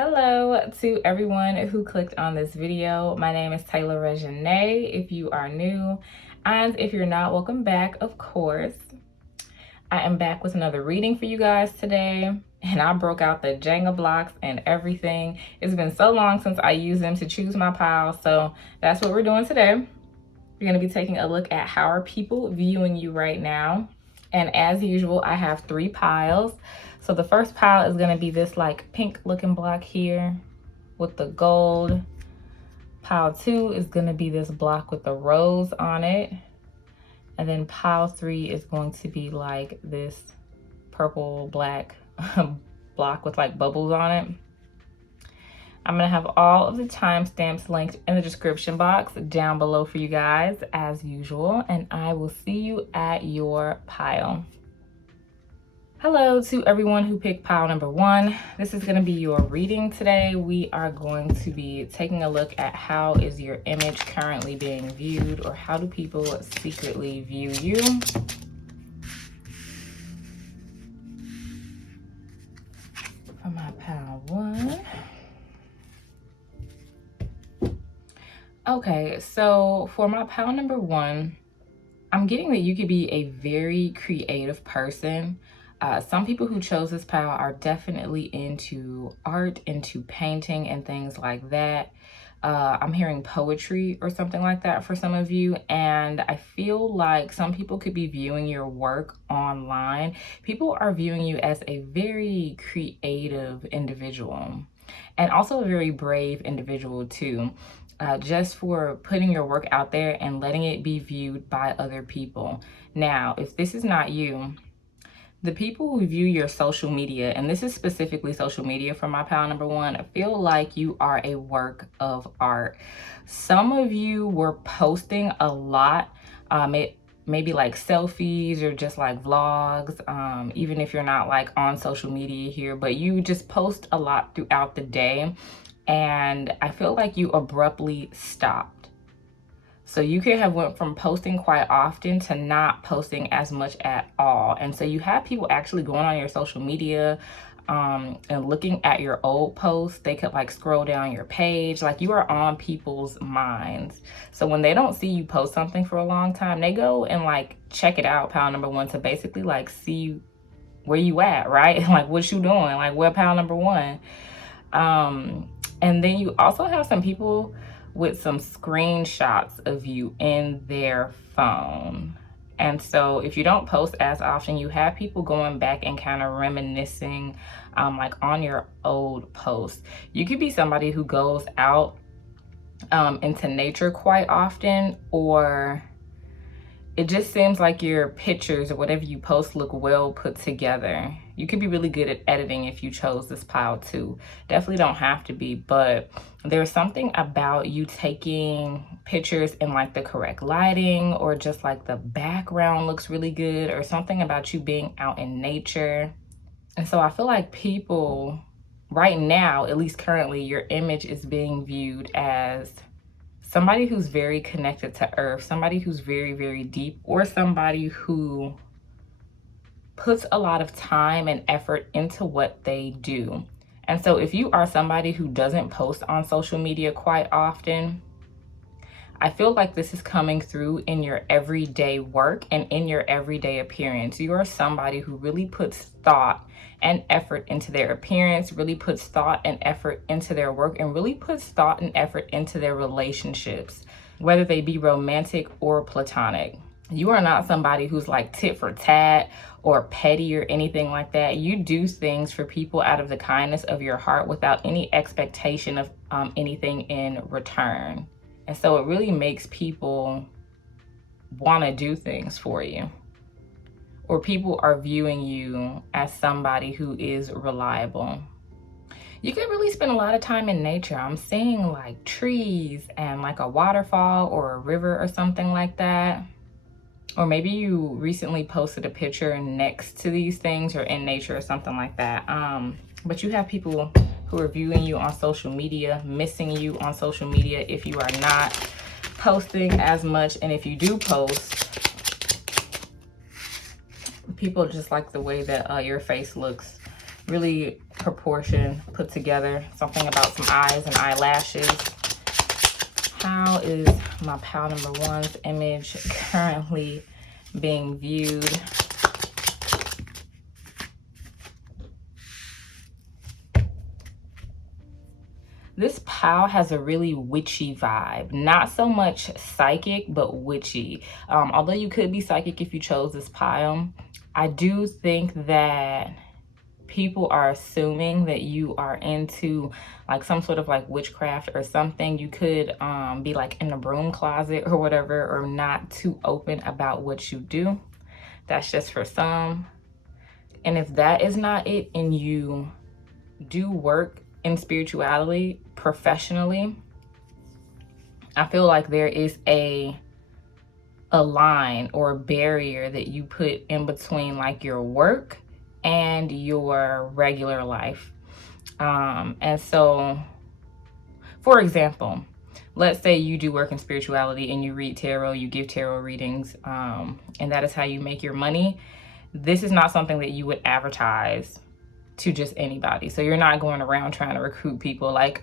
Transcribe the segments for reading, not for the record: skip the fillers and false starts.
Hello to everyone who clicked on this video. My name is TayRB if you are new, and if you're not, welcome back, of course. I am back with another reading for you guys today, and I broke out the Jenga blocks and everything. It's been so long since I used them to choose my pile, so that's what we're doing today. We're going to be taking a look at how are people viewing you right now. And as usual, I have 3 piles. So the first pile is going to be this like pink looking block here with the gold. Pile 2 is going to be this block with the rose on it. And then pile 3 is going to be like this purple black block with like bubbles on it. I'm going to have all of the timestamps linked in the description box down below for you guys as usual, and I will see you at your pile. Hello to everyone who picked pile number 1. This is going to be your reading today. We are going to be taking a look at how is your image currently being viewed, or how do people secretly view you. For my pile 1. Okay, so for my pile number 1, I'm getting that you could be a very creative person. Some people who chose this pile are definitely into art, into painting and things like that. I'm hearing poetry or something like that for some of you. And I feel like some people could be viewing your work online. People are viewing you as a very creative individual, and also a very brave individual too. Just for putting your work out there and letting it be viewed by other people. Now, if this is not you, the people who view your social media, and this is specifically social media for my pile number 1, I feel like you are a work of art. Some of you were posting a lot, maybe like selfies or just like vlogs, even if you're not like on social media here, but you just post a lot throughout the day. And I feel like you abruptly stopped. So you could have went from posting quite often to not posting as much at all. And so you have people actually going on your social media and looking at your old posts. They could like scroll down your page, like you are on people's minds. So when they don't see you post something for a long time, they go and like check it out, pile number 1, to basically like see where you at, right? Like what you doing, like what pile number 1. And then you also have some people with some screenshots of you in their phone. And so if you don't post as often, you have people going back and kind of reminiscing like on your old posts. You could be somebody who goes out into nature quite often, or it just seems like your pictures or whatever you post look well put together. You could be really good at editing if you chose this pile too. Definitely don't have to be, but there's something about you taking pictures in like the correct lighting, or just like the background looks really good, or something about you being out in nature. And so I feel like people right now, at least currently, your image is being viewed as somebody who's very connected to earth, somebody who's very, very deep, or somebody who puts a lot of time and effort into what they do. And so if you are somebody who doesn't post on social media quite often, I feel like this is coming through in your everyday work and in your everyday appearance. You are somebody who really puts thought and effort into their appearance, really puts thought and effort into their work, and really puts thought and effort into their relationships, whether they be romantic or platonic. You are not somebody who's like tit for tat or petty or anything like that. You do things for people out of the kindness of your heart without any expectation of anything in return. And so it really makes people want to do things for you. Or people are viewing you as somebody who is reliable. You can really spend a lot of time in nature. I'm seeing like trees and like a waterfall or a river or something like that. Or maybe you recently posted a picture next to these things or in nature or something like that. But you have people who are viewing you on social media, missing you on social media if you are not posting as much. And if you do post, people just like the way that your face looks. really proportion put together. Something about some eyes and eyelashes. How is my pile number one's image currently being viewed? This pile has a really witchy vibe. Not so much psychic, but witchy. Although you could be psychic if you chose this pile, I do think that people are assuming that you are into like some sort of like witchcraft or something. You could be like in the broom closet or whatever, or not too open about what you do. That's just for some. And if that is not it, and you do work in spirituality professionally, I feel like there is a line or a barrier that you put in between like your work and your regular life. And so, for example, let's say you do work in spirituality and you read tarot, you give tarot readings, and that is how you make your money. This is not something that you would advertise to just anybody. So you're not going around trying to recruit people like,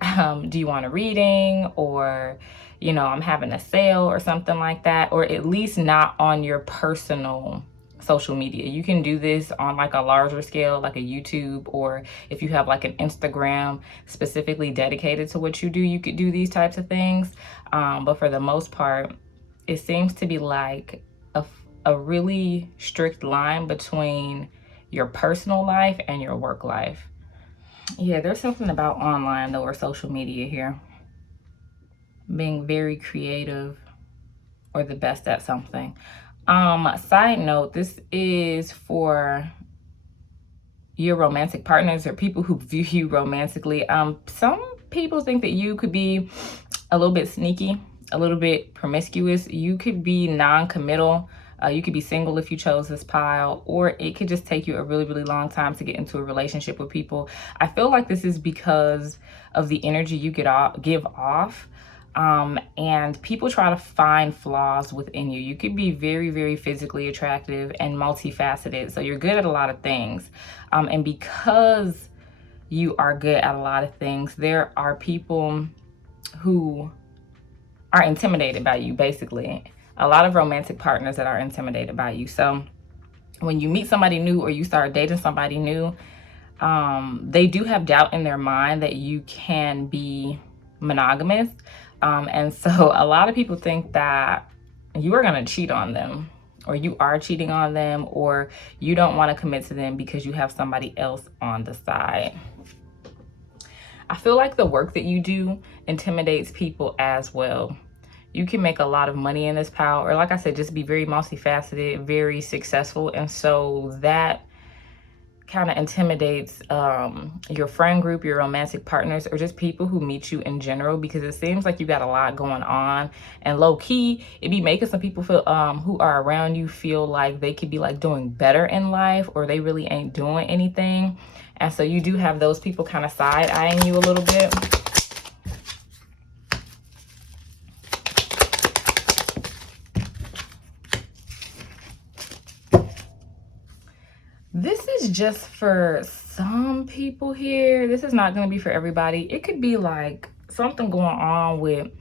do you want a reading? Or, you know, I'm having a sale or something like that, or at least not on your personal social media. You can do this on like a larger scale, like a YouTube, or if you have like an Instagram specifically dedicated to what you do, you could do these types of things. But for the most part, it seems to be like a really strict line between your personal life and your work life. Yeah, there's something about online though, or social media here. Being very creative or the best at something. Side note, this is for your romantic partners or people who view you romantically. Some people think that you could be a little bit sneaky, a little bit promiscuous. You could be non-committal. You could be single if you chose this pile, or it could just take you a really, really long time to get into a relationship with people. I feel like this is because of the energy you give off. And people try to find flaws within you. You could be very, very physically attractive and multifaceted. So you're good at a lot of things. And because you are good at a lot of things, there are people who are intimidated by you, basically. A lot of romantic partners that are intimidated by you. So when you meet somebody new or you start dating somebody new, they do have doubt in their mind that you can be monogamous. And so a lot of people think that you are going to cheat on them, or you are cheating on them, or you don't want to commit to them because you have somebody else on the side. I feel like the work that you do intimidates people as well. You can make a lot of money in this pile, or like I said, just be very multifaceted, very successful. And so that kind of intimidates your friend group, your romantic partners, or just people who meet you in general, because it seems like you got a lot going on, and low key it be making some people feel who are around you feel like they could be like doing better in life, or they really ain't doing anything. And so you do have those people kind of side-eyeing you a little bit. This is just for some people here. This is not going to be for everybody. It could be like something going on with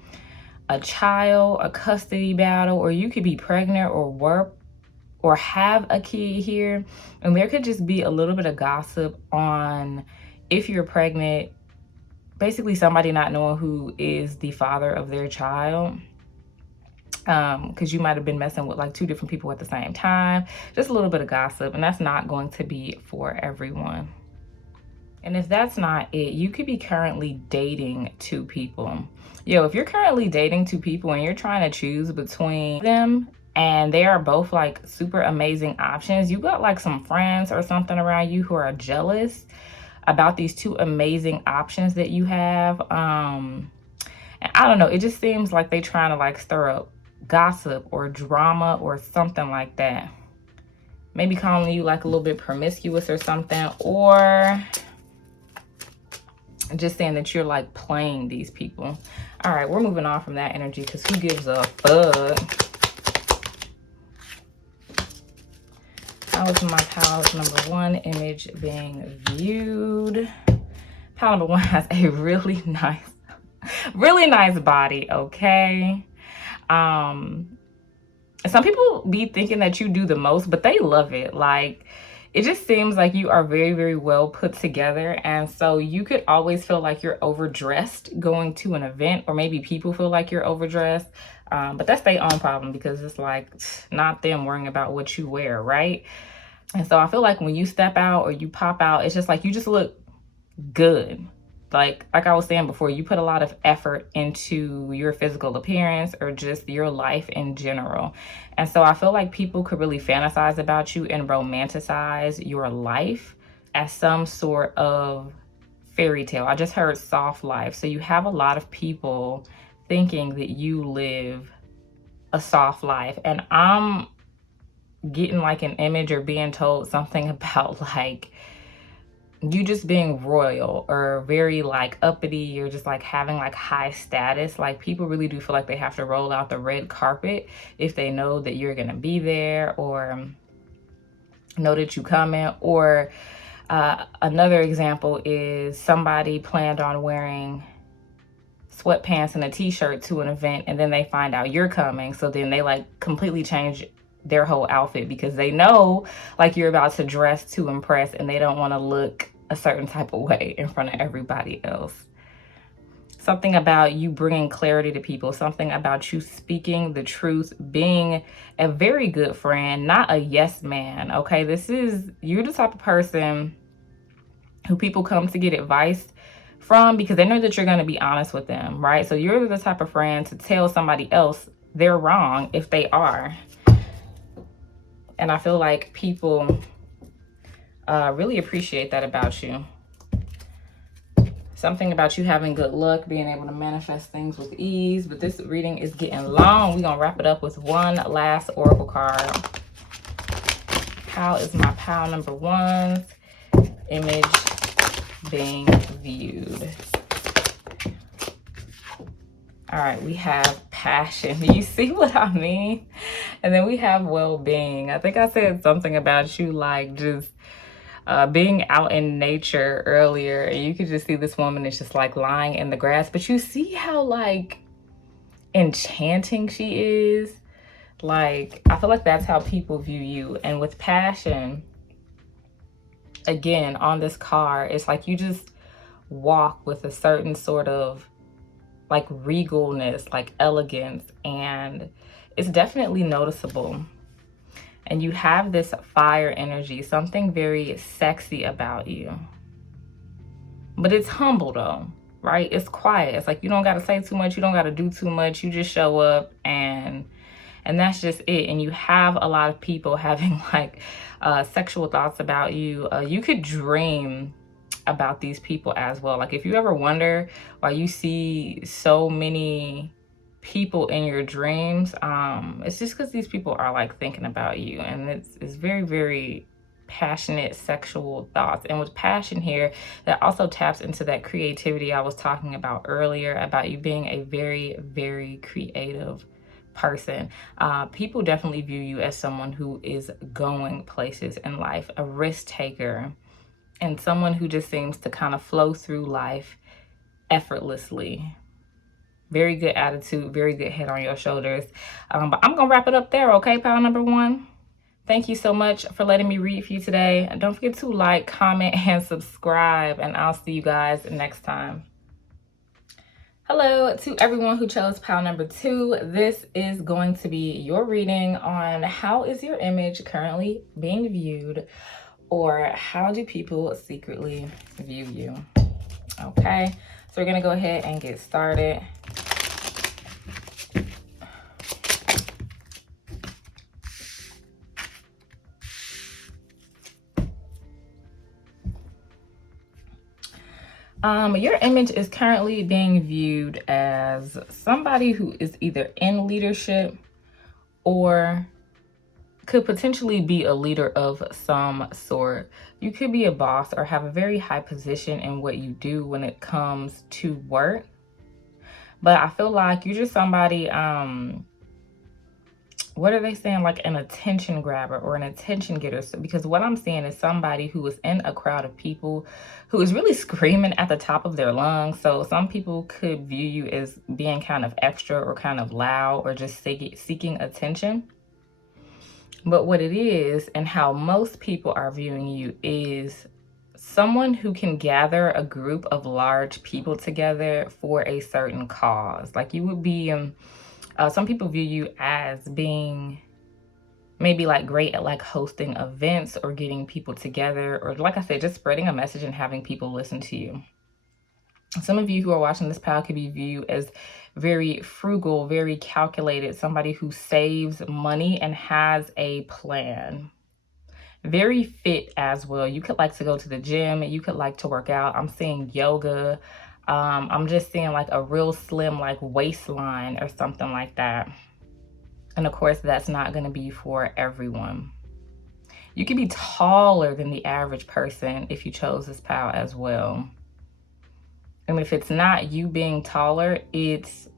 a child, a custody battle, or you could be pregnant or work or have a kid here. And there could just be a little bit of gossip on if you're pregnant, basically somebody not knowing who is the father of their child. Because you might have been messing with like two different people at the same time. Just a little bit of gossip, and that's not going to be for everyone. And if that's not it, you could be currently dating two people. Yo, if you're currently dating two people and you're trying to choose between them and they are both like super amazing options, you got like some friends or something around you who are jealous about these two amazing options that you have. And I don't know, it just seems like they trying to like stir up gossip or drama or something like that. Maybe calling you like a little bit promiscuous or something, or just saying that you're like playing these people. All right, we're moving on from that energy, because who gives a fuck? How is my palace number one image being viewed? Pile number one has a really nice body, okay? Some people be thinking that you do the most, but they love it. Like, it just seems like you are very, very well put together. And so you could always feel like you're overdressed going to an event, or maybe people feel like you're overdressed. But that's their own problem, because it's like not them worrying about what you wear, right? And so I feel like when you step out or you pop out, it's just like you just look good. Like I was saying before, you put a lot of effort into your physical appearance or just your life in general. And so I feel like people could really fantasize about you and romanticize your life as some sort of fairy tale. I just heard soft life. So you have a lot of people thinking that you live a soft life. And I'm getting like an image or being told something about like you just being royal or very like uppity, or just like having like high status. Like people really do feel like they have to roll out the red carpet if they know that you're gonna be there, or know that you coming. Or another example is somebody planned on wearing sweatpants and a t-shirt to an event, and then they find out you're coming, so then they like completely change their whole outfit because they know like you're about to dress to impress, and they don't want to look a certain type of way in front of everybody else. Something about you bringing clarity to people, something about you speaking the truth, being a very good friend, not a yes man, okay? You're the type of person who people come to get advice from because they know that you're going to be honest with them, right? So you're the type of friend to tell somebody else they're wrong if they are. And I feel like people really appreciate that about you. Something about you having good luck, being able to manifest things with ease. But this reading is getting long. We're going to wrap it up with one last oracle card. How is my pile number one's image being viewed? All right, we have passion. Do you see what I mean? And then we have well-being. I think I said something about you like just being out in nature earlier, and you could just see this woman is just like lying in the grass, but you see how like enchanting she is. Like, I feel like that's how people view you. And with passion, again, on this card, it's like you just walk with a certain sort of like regalness, like elegance, and it's definitely noticeable. And you have this fire energy, something very sexy about you. But it's humble though, right? It's quiet. It's like you don't got to say too much. You don't got to do too much. You just show up, and that's just it. And you have a lot of people having like sexual thoughts about you. You could dream about these people as well. Like if you ever wonder why you see so many people in your dreams, it's just because these people are like thinking about you, and it's very, very passionate sexual thoughts. And with passion here, that also taps into that creativity I was talking about earlier, about you being a very, very creative person. People definitely view you as someone who is going places in life, a risk taker, and someone who just seems to kind of flow through life effortlessly. Very good attitude, very good head on your shoulders. But I'm going to wrap it up there, okay, pile number one? Thank you so much for letting me read for you today. And don't forget to like, comment, and subscribe, and I'll see you guys next time. Hello to everyone who chose pile number two. This is going to be your reading on how is your image currently being viewed, or how do people secretly view you? Okay, so we're going to go ahead and get started. Your image is currently being viewed as somebody who is either in leadership or could potentially be a leader of some sort. You could be a boss or have a very high position in what you do when it comes to work. But I feel like you're just somebody what are they saying? Like an attention grabber or an attention getter. So, because what I'm seeing is somebody who is in a crowd of people who is really screaming at the top of their lungs. So some people could view you as being kind of extra or kind of loud or just seeking attention. But what it is, and how most people are viewing you, is someone who can gather a group of large people together for a certain cause. Like you would be, some people view you as being maybe like great at like hosting events or getting people together, or like I said, just spreading a message and having people listen to you. Some of you who are watching this pile could be viewed as very frugal, very calculated, somebody who saves money and has a plan. Very fit as well. You could like to go to the gym, you could like to work out. I'm seeing yoga. I'm just seeing like a real slim like waistline or something like that. And of course, that's not going to be for everyone. You can be taller than the average person if you chose this pile as well. And if it's not you being taller, it's,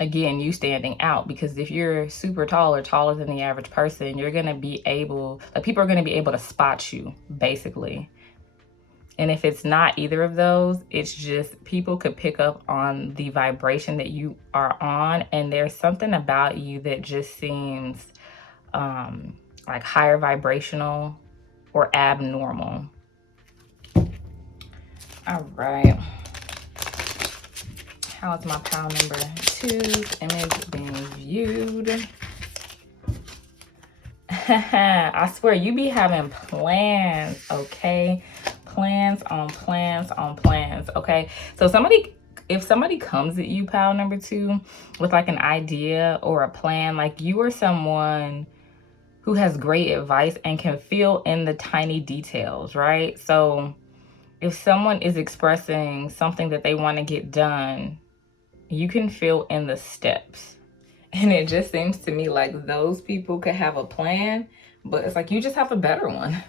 again, you standing out. Because if you're super tall or taller than the average person, you're going to be able, like, people are going to be able to spot you, basically. And if it's not either of those, it's just people could pick up on the vibration that you are on. And there's something about you that just seems like higher vibrational or abnormal. All right. How is my pile number 2's image being viewed? I swear, you be having plans, okay? Plans on plans on plans, okay? So if somebody comes at you, pile number 2, with like an idea or a plan, like you are someone who has great advice and can fill in the tiny details, right? So if someone is expressing something that they want to get done, you can fill in the steps. And it just seems to me like those people could have a plan, but it's like you just have a better one.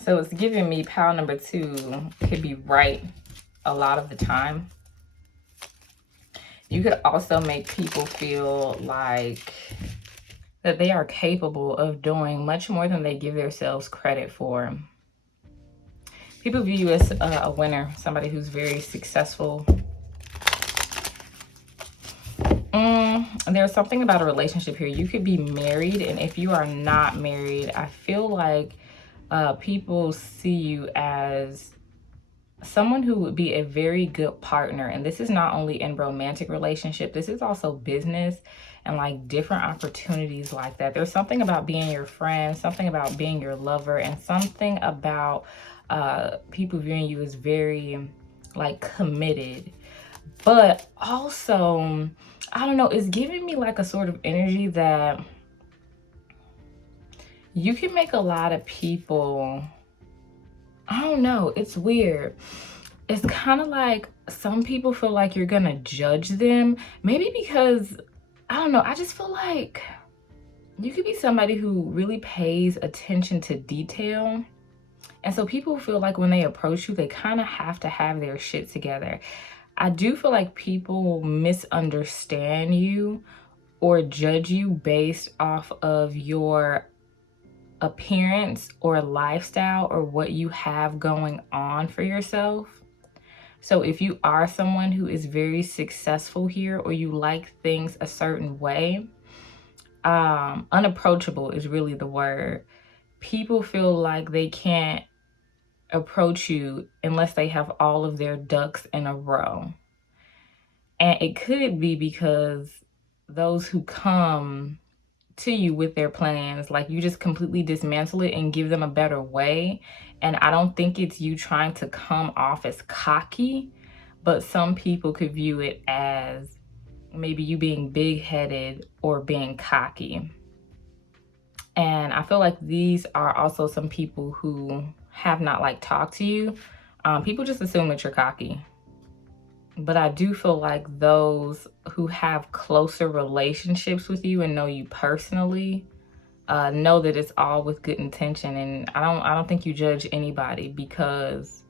So it's giving me pile number 2 could be right a lot of the time. You could also make people feel like that they are capable of doing much more than they give themselves credit for. People view you as a winner, somebody who's very successful. There's something about a relationship here. You could be married, and if you are not married, I feel like people see you as someone who would be a very good partner. And this is not only in romantic relationship, this is also business and like different opportunities like that. There's something about being your friend, something about being your lover, and something about people viewing you as very like committed. But also, I don't know, it's giving me like a sort of energy that you can make a lot of people, I don't know, it's weird. It's kind of like some people feel like you're gonna judge them. Maybe because, I don't know, I just feel like you could be somebody who really pays attention to detail. And so people feel like when they approach you, they kind of have to have their shit together. I do feel like people misunderstand you or judge you based off of your appearance or lifestyle or what you have going on for yourself. So if you are someone who is very successful here, or you like things a certain way, unapproachable is really the word. People feel like they can't approach you unless they have all of their ducks in a row. And it could be because those who come to you with their plans, like you just completely dismantle it and give them a better way. And I don't think it's you trying to come off as cocky, but some people could view it as maybe you being big-headed or being cocky. And I feel like these are also some people who have not like talked to you. People just assume that you're cocky. But I do feel like those who have closer relationships with you and know you personally know that it's all with good intention. And I don't think you judge anybody, because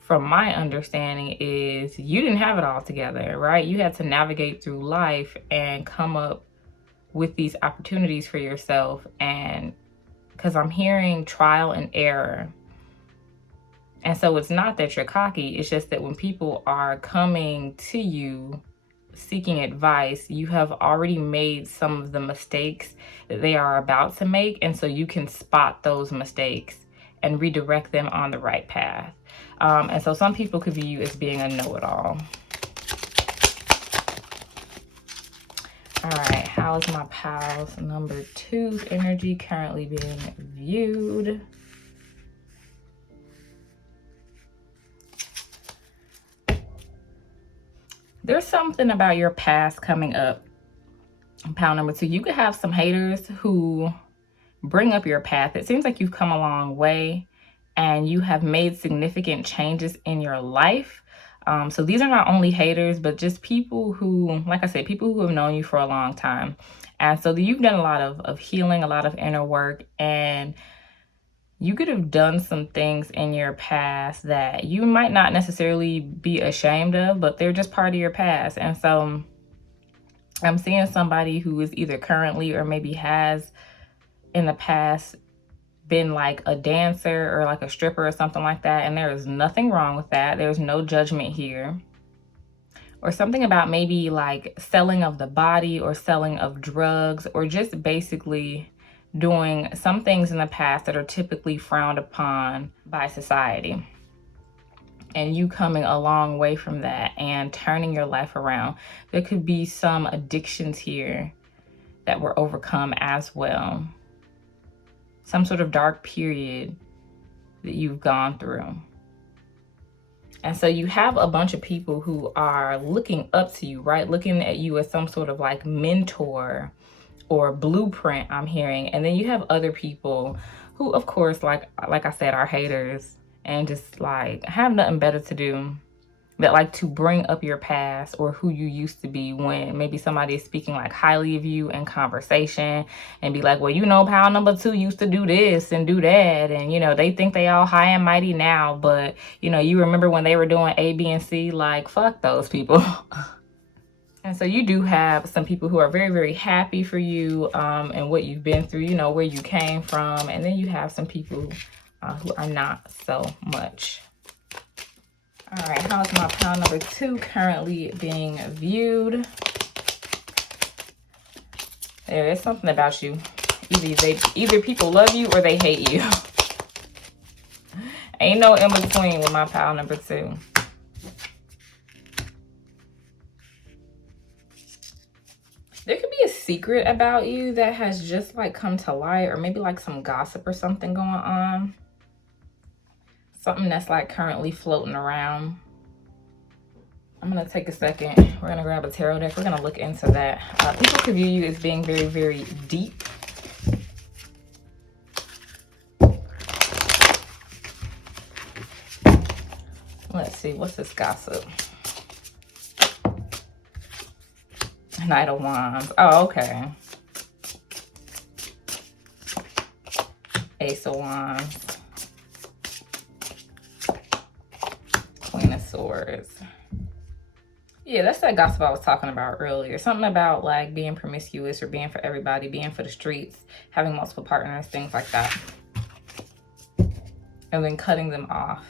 from my understanding is you didn't have it all together, right? You had to navigate through life and come up with these opportunities for yourself. And because I'm hearing trial and error. And so it's not that you're cocky, it's just that when people are coming to you seeking advice, you have already made some of the mistakes that they are about to make. And so you can spot those mistakes and redirect them on the right path. And so some people could view you as being a know-it-all. All right, how is my pals number 2's energy currently being viewed? There's something about your past coming up, pal number 2. You could have some haters who bring up your path. It seems like you've come a long way and you have made significant changes in your life. So these are not only haters, but just people who, like I said, people who have known you for a long time. And so you've done a lot of healing, a lot of inner work, and you could have done some things in your past that you might not necessarily be ashamed of, but they're just part of your past. And so I'm seeing somebody who is either currently or maybe has in the past been like a dancer or like a stripper or something like that, and there is nothing wrong with that. There's no judgment here. Or something about maybe like selling of the body or selling of drugs, or just basically doing some things in the past that are typically frowned upon by society, and you coming a long way from that and turning your life around. There could be some addictions here that were overcome as well. Some sort of dark period that you've gone through. And so you have a bunch of people who are looking up to you, right? Looking at you as some sort of like mentor or blueprint, I'm hearing. And then you have other people who, of course, like I said, are haters and just like have nothing better to do, that like to bring up your past or who you used to be when maybe somebody is speaking like highly of you in conversation and be like, well, you know, pal number 2 used to do this and do that. And, you know, they think they all high and mighty now, but, you know, you remember when they were doing A, B, and C, like, fuck those people. And so you do have some people who are very, very happy for you and what you've been through, you know, where you came from. And then you have some people who are not so much. All right, how's my pile number 2 currently being viewed? There is something about you. Either people love you or they hate you. Ain't no in between with my pile number 2. There could be a secret about you that has just like come to light, or maybe like some gossip or something going on. Something that's like currently floating around. I'm going to take a second. We're going to grab a tarot deck. We're going to look into that. People could view you as being very, very deep. Let's see. What's this gossip? Knight of Wands. Oh, okay. Ace of Wands. Queen of Swords. Yeah, that's that gossip I was talking about earlier. Something about like being promiscuous or being for everybody, being for the streets, having multiple partners, things like that. And then cutting them off.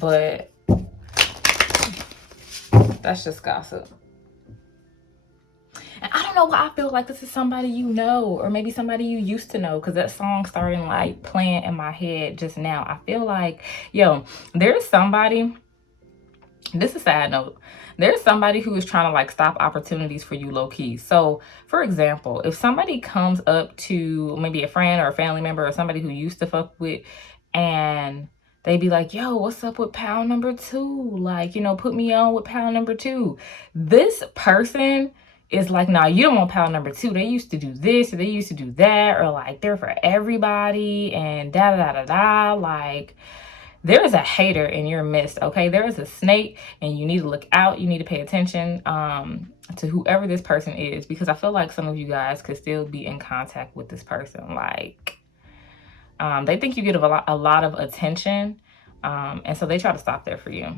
But that's just gossip. And I don't know why I feel like this is somebody you know, or maybe somebody you used to know, because that song started like playing in my head just now. I feel like, yo, there's somebody, this is a sad note, there's somebody who is trying to like stop opportunities for you low key. So for example, if somebody comes up to maybe a friend or a family member or somebody who used to fuck with, and they be like, yo, what's up with pal number 2? Like, you know, put me on with pal number 2. This person is like, nah, you don't want pal number 2. They used to do this or they used to do that, or like they're for everybody and da da da da da. Like, there is a hater in your midst, okay? There is a snake, and you need to look out. You need to pay attention to whoever this person is, because I feel like some of you guys could still be in contact with this person. Like, they think you get a lot of attention, and so they try to stop there for you.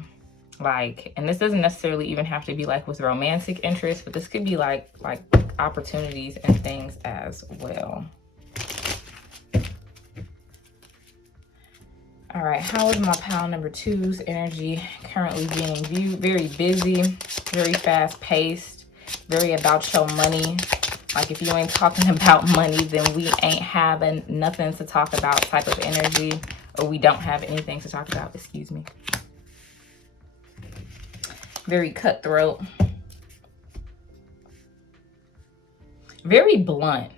Like, and this doesn't necessarily even have to be like with romantic interest, but this could be like opportunities and things as well. All right, how is my pile number 2's energy currently being viewed? Very busy, very fast paced, very about your money. Like, if you ain't talking about money, then we ain't having nothing to talk about type of energy, or we don't have anything to talk about, excuse me. Very cutthroat. Very blunt,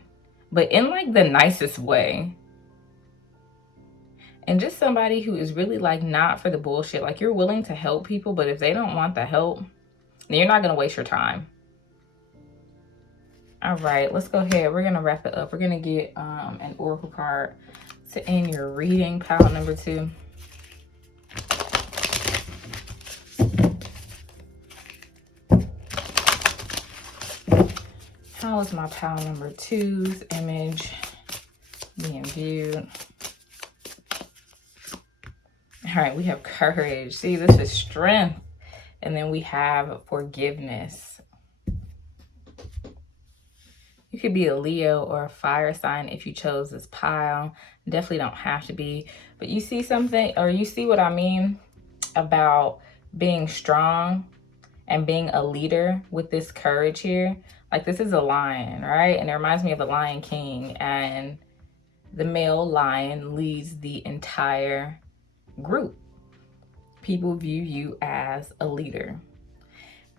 but in like the nicest way. And just somebody who is really like not for the bullshit. Like, you're willing to help people, but if they don't want the help, then you're not going to waste your time. All right, let's go ahead. We're going to wrap it up. We're going to get an oracle card to end your reading, pile number 2. How is my pile number 2's image being viewed? All right, we have courage. See, this is strength. And then we have forgiveness. You could be a Leo or a fire sign if you chose this pile. Definitely don't have to be. But you see something, or you see what I mean about being strong and being a leader with this courage here. Like, this is a lion, right? And it reminds me of the Lion King. And the male lion leads the entire group. People view you as a leader.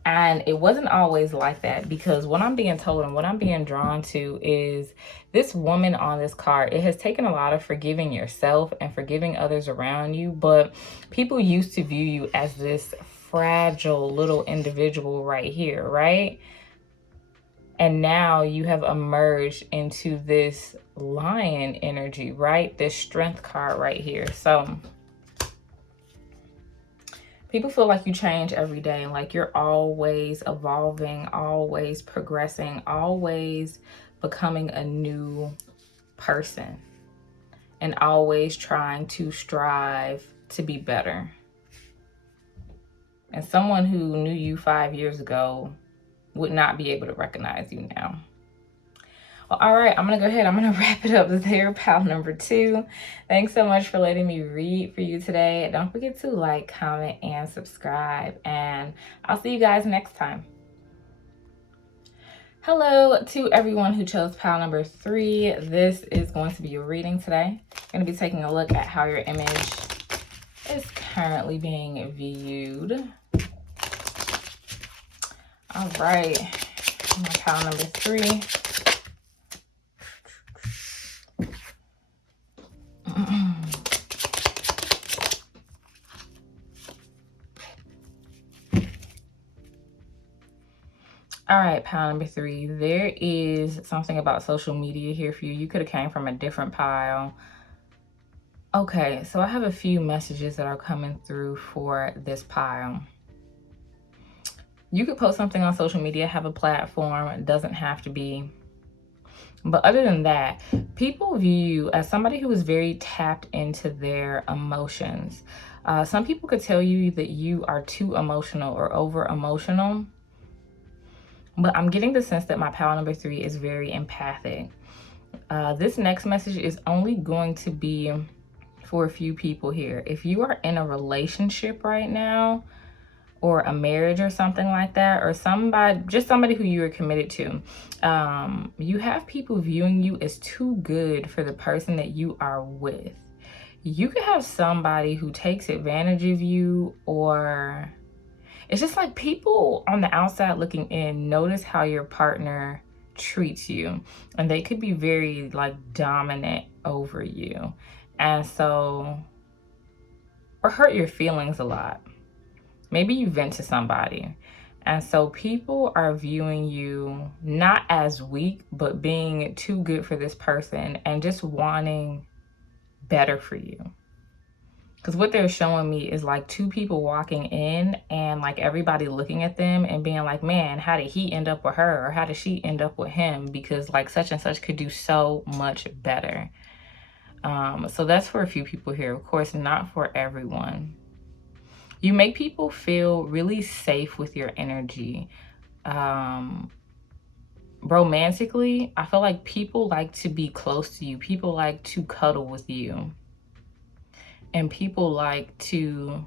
And it wasn't always like that, because what I'm being told and what I'm being drawn to is this woman on this card. It has taken a lot of forgiving yourself and forgiving others around you, but people used to view you as this fragile little individual right here, right? And now you have emerged into this lion energy, right? This strength card right here. So people feel like you change every day, like you're always evolving, always progressing, always becoming a new person, and always trying to strive to be better. And someone who knew you 5 years ago would not be able to recognize you now. Well, all right, I'm going to go ahead. I'm going to wrap it up there, pile number 2. Thanks so much for letting me read for you today. Don't forget to like, comment, and subscribe. And I'll see you guys next time. Hello to everyone who chose pile number 3. This is going to be your reading today. I'm going to be taking a look at how your image is currently being viewed. All right, my pile number 3. All right, pile number 3. There is something about social media here for you. You could have came from a different pile. Okay, so I have a few messages that are coming through for this pile. You could post something on social media, have a platform. It doesn't have to be. But other than that, people view you as somebody who is very tapped into their emotions. Some people could tell you that you are too emotional or over emotional. But I'm getting the sense that my pile number 3 is very empathic. This next message is only going to be for a few people here. If you are in a relationship right now, or a marriage or something like that, or somebody who you are committed to, you have people viewing you as too good for the person that you are with. You could have somebody who takes advantage of you, or it's just like people on the outside looking in notice how your partner treats you, and they could be very like dominant over you, and so, or hurt your feelings a lot. Maybe you vent to somebody, and so people are viewing you not as weak, but being too good for this person and just wanting better for you. Because what they're showing me is like 2 people walking in and like everybody looking at them and being like, man, how did he end up with her? Or how did she end up with him? Because like such and such could do so much better. So that's for a few people here. Of course, not for everyone. You make people feel really safe with your energy. Romantically, I feel like people like to be close to you. People like to cuddle with you. And people like to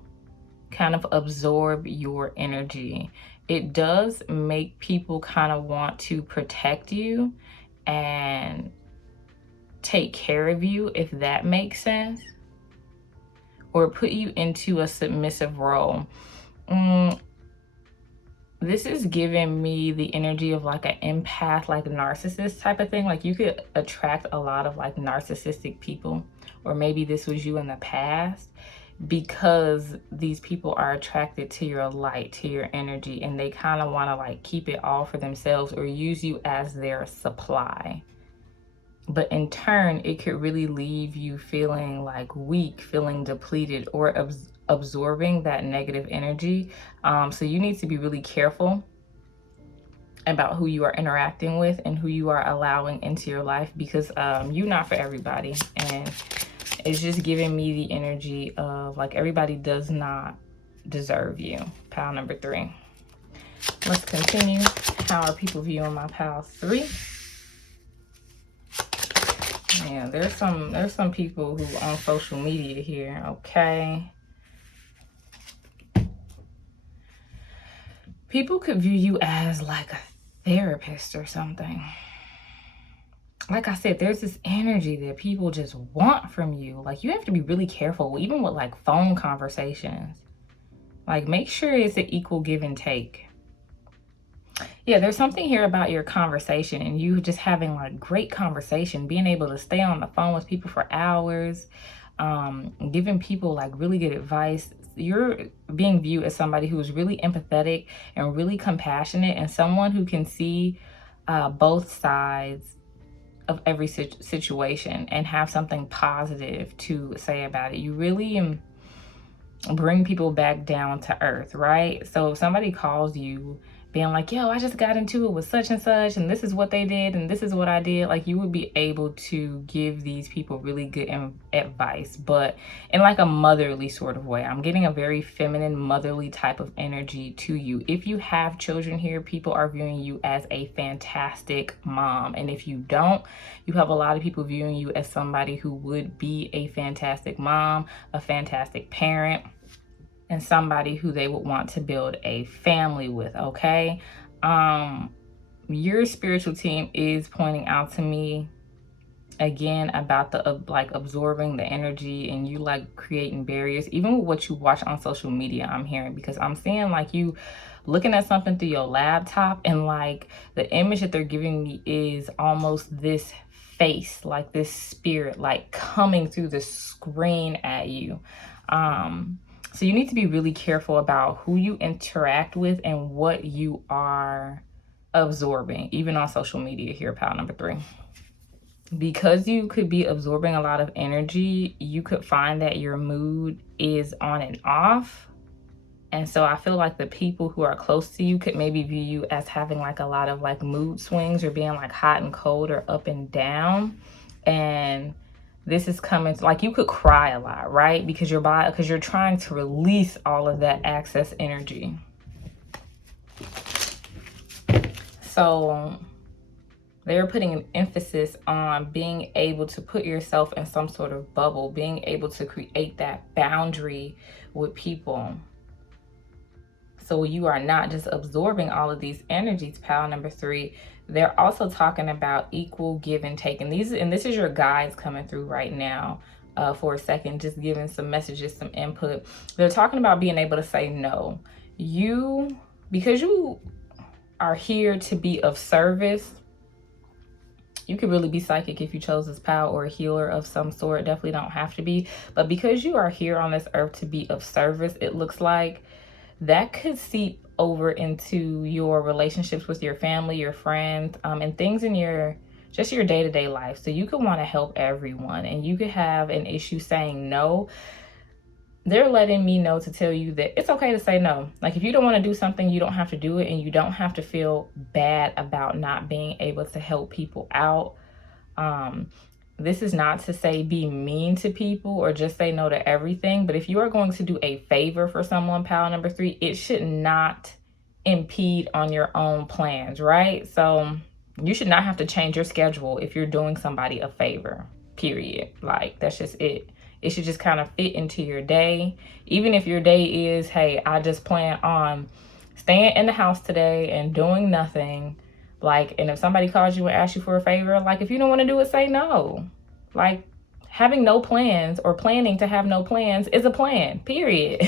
kind of absorb your energy. It does make people kind of want to protect you and take care of you, if that makes sense, or put you into a submissive role. This is giving me the energy of like an empath, like a narcissist type of thing. Like you could attract a lot of like narcissistic people, or maybe this was you in the past, because these people are attracted to your light, to your energy, and they kind of want to like keep it all for themselves or use you as their supply. But in turn, it could really leave you feeling like weak, feeling depleted, or absorbing that negative energy. So you need to be really careful about who you are interacting with and who you are allowing into your life, because you're not for everybody. And it's just giving me the energy of like everybody does not deserve you. Pile number 3. Let's continue. How are people viewing my pile 3? Yeah, there's some people who on social media here, okay? People could view you as like a therapist or something. Like I said, there's this energy that people just want from you. Like you have to be really careful, even with like phone conversations. Like make sure it's an equal give and take. Yeah, there's something here about your conversation and you just having like great conversation, being able to stay on the phone with people for hours, giving people like really good advice. You're being viewed as somebody who is really empathetic and really compassionate, and someone who can see both sides of every situation and have something positive to say about it. You really bring people back down to earth, right? So if somebody calls you being like, yo, I just got into it with such and such, and this is what they did, and this is what I did, like you would be able to give these people really good advice, but in like a motherly sort of way. I'm getting a very feminine, motherly type of energy to you. If you have children here, people are viewing you as a fantastic mom. And if you don't, you have a lot of people viewing you as somebody who would be a fantastic mom, a fantastic parent, and somebody who they would want to build a family with, okay? Your spiritual team is pointing out to me again about the like absorbing the energy and you like creating barriers, even with what you watch on social media. I'm hearing, because I'm seeing like you looking at something through your laptop, and like the image that they're giving me is almost this face, like this spirit, like coming through the screen at you. So you need to be really careful about who you interact with and what you are absorbing, even on social media here, pile number 3. Because you could be absorbing a lot of energy, you could find that your mood is on and off. And so I feel like the people who are close to you could maybe view you as having like a lot of like mood swings, or being like hot and cold or up and down. And this is coming, like you could cry a lot, right? Because you're trying to release all of that excess energy. So they're putting an emphasis on being able to put yourself in some sort of bubble, being able to create that boundary with people. So you are not just absorbing all of these energies, pile number 3. They're also talking about equal give and take. And this is your guides coming through right now for a second, just giving some messages, some input. They're talking about being able to say no. Because you are here to be of service. You could really be psychic if you chose this pile, or a healer of some sort. Definitely don't have to be. But because you are here on this earth to be of service, it looks like that could seep over into your relationships with your family, your friends, and things in your day-to-day life. So you could want to help everyone, and you could have an issue saying no. They're letting me know to tell you that it's okay to say no. Like if you don't want to do something, you don't have to do it, and you don't have to feel bad about not being able to help people out. This is not to say be mean to people or just say no to everything. But if you are going to do a favor for someone, pile number 3, it should not impede on your own plans, right? So you should not have to change your schedule if you're doing somebody a favor, period. Like, that's just it. It should just kind of fit into your day. Even if your day is, hey, I just plan on staying in the house today and doing nothing. Like, and if somebody calls you and asks you for a favor, like, if you don't want to do it, say no. Like, having no plans or planning to have no plans is a plan, period.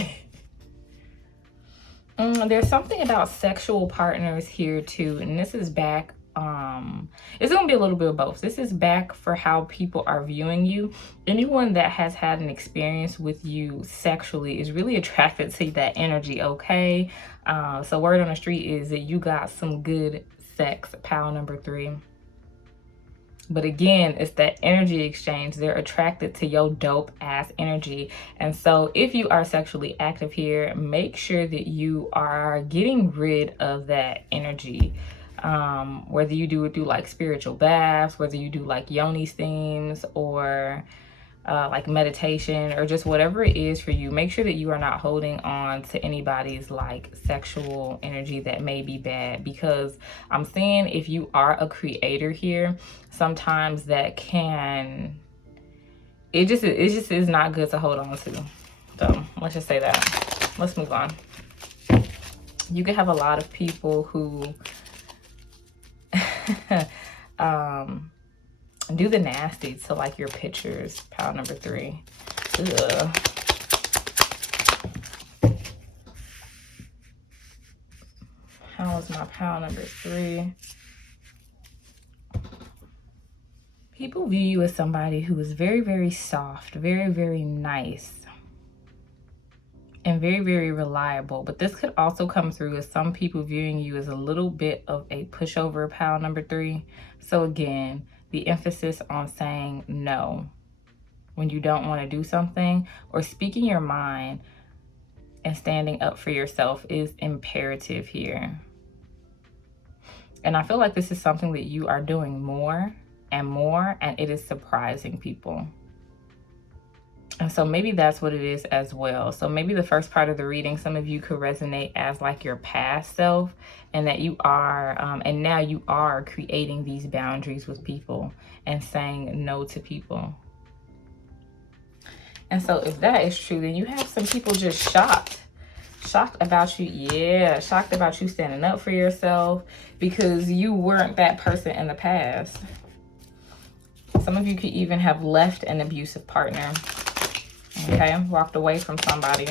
There's something about sexual partners here too, and this is back. It's gonna be a little bit of both. This is back for how people are viewing you. Anyone that has had an experience with you sexually is really attracted to that energy, okay? So word on the street is that you got some good sex, pile number 3. But again, it's that energy exchange. They're attracted to your dope ass energy. And so if you are sexually active here, make sure that you are getting rid of that energy. Whether you do it through like spiritual baths, whether you do like yoni steams or like meditation or just whatever it is for you, make sure that you are not holding on to anybody's like sexual energy that may be bad, because I'm saying if you are a creator here, sometimes that can, it just is not good to hold on to. So let's just say that. Let's move on. You can have a lot of people who do the nasty to like your pictures, pile number 3. Ugh. How is my pile number 3? People view you as somebody who is very, very soft, very, very nice, and very, very reliable. But this could also come through as some people viewing you as a little bit of a pushover, pile number 3. So again, the emphasis on saying no when you don't want to do something, or speaking your mind and standing up for yourself is imperative here. And I feel like this is something that you are doing more and more, and it is surprising people. And so maybe that's what it is as well. So maybe the first part of the reading, some of you could resonate as like your past self, and that you are, and now you are creating these boundaries with people and saying no to people. And so if that is true, then you have some people just shocked about you. Yeah, shocked about you standing up for yourself, because you weren't that person in the past. Some of you could even have left an abusive partner. Okay, walked away from somebody.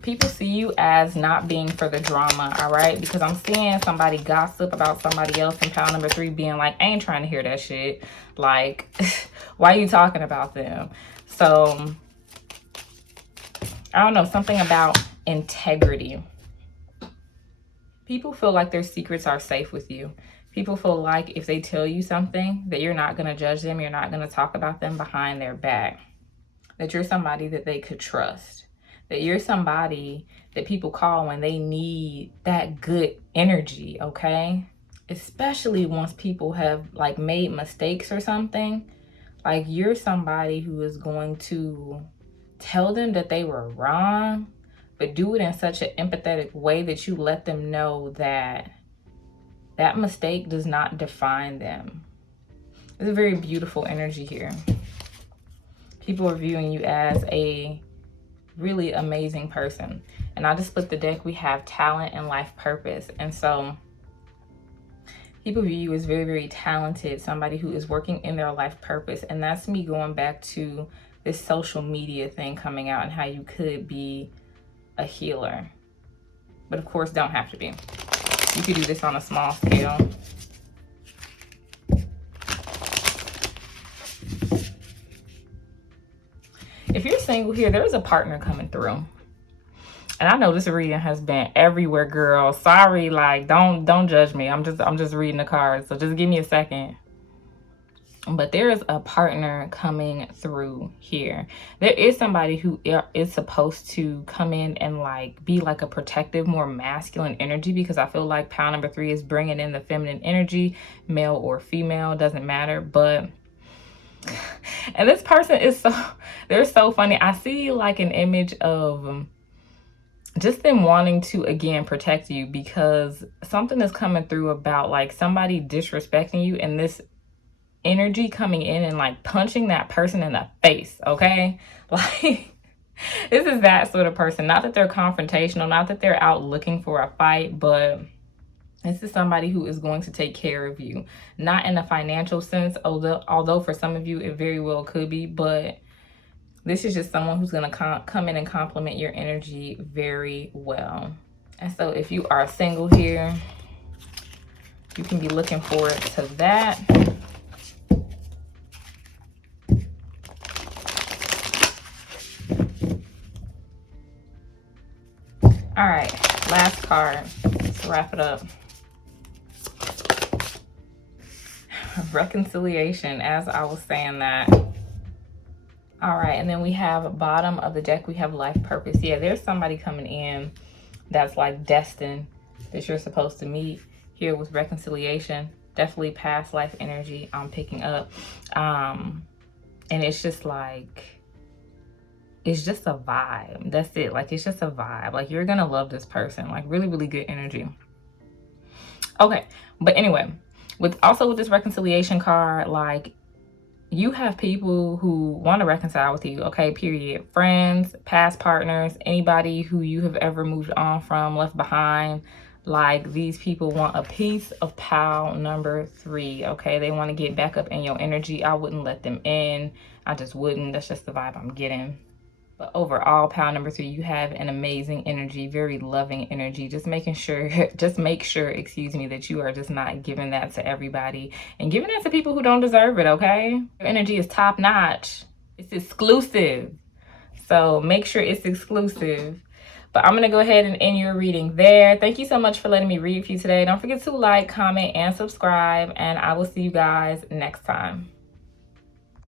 People see you as not being for the drama, all right? Because I'm seeing somebody gossip about somebody else in pile number 3 being like, I ain't trying to hear that shit. Like, why are you talking about them? So, I don't know, something about integrity. People feel like their secrets are safe with you. People feel like if they tell you something, that you're not going to judge them, you're not going to talk about them behind their back, that you're somebody that they could trust, that you're somebody that people call when they need that good energy, okay? Especially once people have like made mistakes or something, like you're somebody who is going to tell them that they were wrong, but do it in such an empathetic way that you let them know that that mistake does not define them. It's a very beautiful energy here. People are viewing you as a really amazing person. And I just split the deck. We have talent and life purpose. And so people view you as very, very talented, somebody who is working in their life purpose. And that's me going back to this social media thing coming out and how you could be a healer. But of course, don't have to be. You could do this on a small scale. If you're single here, there's a partner coming through. And I know this reading has been everywhere, girl. Sorry, like don't judge me. I'm just reading the cards. So just give me a second. But there is a partner coming through here. There is somebody who is supposed to come in and like be like a protective, more masculine energy, because I feel like pile number 3 is bringing in the feminine energy, male or female, doesn't matter. But and this person is they're so funny. I see like an image of just them wanting to again protect you, because something is coming through about like somebody disrespecting you, and this energy coming in and like punching that person in the face. Okay, like this is that sort of person. Not that they're confrontational, not that they're out looking for a fight, but this is somebody who is going to take care of you, not in a financial sense, although for some of you it very well could be, but this is just someone who's going to come in and complement your energy very well. And so if you are single here, you can be looking forward to that. All right, last card. Let's wrap it up. Reconciliation, as I was saying that. All right, and then we have bottom of the deck, we have life purpose. Yeah, there's somebody coming in that's like destined that you're supposed to meet. Here with reconciliation, definitely past life energy I'm picking up. And it's just like, it's just a vibe. That's it. Like, it's just a vibe. Like, you're gonna love this person. Like, really, really good energy. Okay, but anyway, with this reconciliation card, like, you have people who want to reconcile with you, okay, period. Friends, past partners, anybody who you have ever moved on from, left behind. Like, these people want a piece of pile number 3, okay? They want to get back up in your energy. I wouldn't let them in. I just wouldn't. That's just the vibe I'm getting. But overall, pile number 3, you have an amazing energy, very loving energy. Just make sure, excuse me, that you are just not giving that to everybody and giving that to people who don't deserve it, okay? Your energy is top notch. It's exclusive. So make sure it's exclusive. But I'm going to go ahead and end your reading there. Thank you so much for letting me read for you today. Don't forget to like, comment, and subscribe. And I will see you guys next time.